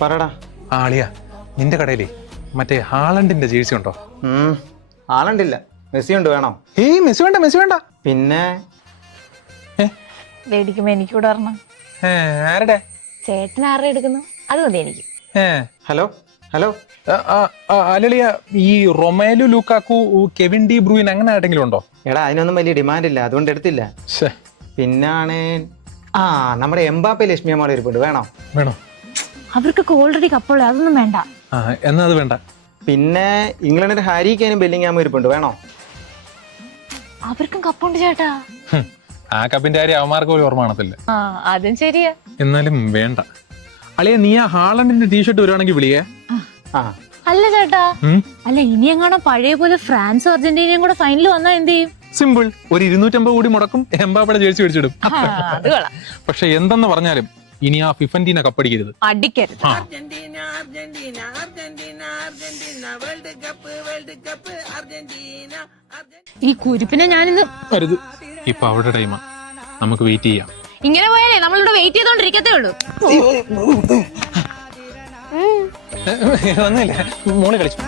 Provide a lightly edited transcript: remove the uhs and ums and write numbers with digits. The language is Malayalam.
പറടാ. ആളിയാ, നിന്റെ കടയിലേ മറ്റേ ഹാളണ്ടിന്റെ ജേഴ്സി ഉണ്ടോ? ഹാളണ്ടില്ല, മെസ്സി ഉണ്ട്. വേണോ? ഏയ് മെസ്സി വേണ്ട, മെസ്സി വേണ്ട. പിന്നെ മേടിക്കുമ്പോ എനിക്ക് കൂടെ പറഞ്ഞ. ആരുടെ? ചേട്ടൻ ആരുടെ എടുക്കുന്നു അത് മതി എനിക്ക്. ഹലോ ഹലോ, അല്ലളിയ, ഈ റൊമേലു ലൂക്കാക്കു, കെവിൻ ഡി ബ്രൂയിൻ അങ്ങനെ ആരെങ്കിലും ഉണ്ടോ? എടാ അതിനൊന്നും വലിയ ഡിമാൻഡ് ഇല്ല, അതുകൊണ്ട് എടുത്തില്ല. പിന്നാണ് നമ്മുടെ എംബാപ്പെ ലക്ഷ്മി അമ്മ ഇരിപ്പുണ്ട്. വേണോ? വേണോ? അവർക്കൊക്കെ ഓൾറെഡി കപ്പുള്ള, അതൊന്നും വേണ്ട. എന്നാ അത് വേണ്ട. പിന്നെ ഇംഗ്ലണ്ടിന്റെ ഹാരി കെയ്നും ബെല്ലിംഗ്ഹാമും ഇരിപ്പുണ്ട്. വേണോ? അവർക്കും കപ്പുണ്ട് ചേട്ടാ. ആ കപ്പിന്റെ കാര്യം അവന്മാർക്ക് പോലും ഓർമ്മ കാണത്തില്ല. അതും ശരിയാ. എന്നാലും വേണ്ട. അളിയ, നീ ആ ഹാളണ്ടിന്റെ ടീഷർട്ട് വരുവാണെങ്കിൽ വിളിയേ. അല്ല ചേട്ടാ, അല്ല ഇനി എങ്ങാണോ പഴയ പോലെ ഫ്രാൻസും അർജന്റീനയും കൂടെ ഫൈനൽ വന്നാ എന്ത് ചെയ്യും? സിമ്പിൾ, ഒരു 250 കൂടി മുടക്കും, എംബാപ്പയുടെ ജേഴ്സി മേടിച്ചിടും. അത് കൊള്ളാം. പക്ഷെ എന്തെന്ന് പറഞ്ഞാലും ഇനി ആ ഫിഫന്റീന കപ്പടിക്കരുത്, അടിക്കരുത്. ഈ കുരിപ്പിനെ ഞാനിന്ന് വരുത്. ഇപ്പൊ അവരുടെ ടൈമാ, നമുക്ക് വെയിറ്റ് ചെയ്യാം. ഇങ്ങനെ പോയാലേ നമ്മളിവിടെ വെയിറ്റ് ചെയ്തോണ്ടിരിക്കത്തേ ഉള്ളൂ. ഒന്നുമില്ല, മോള് കളിച്ചു.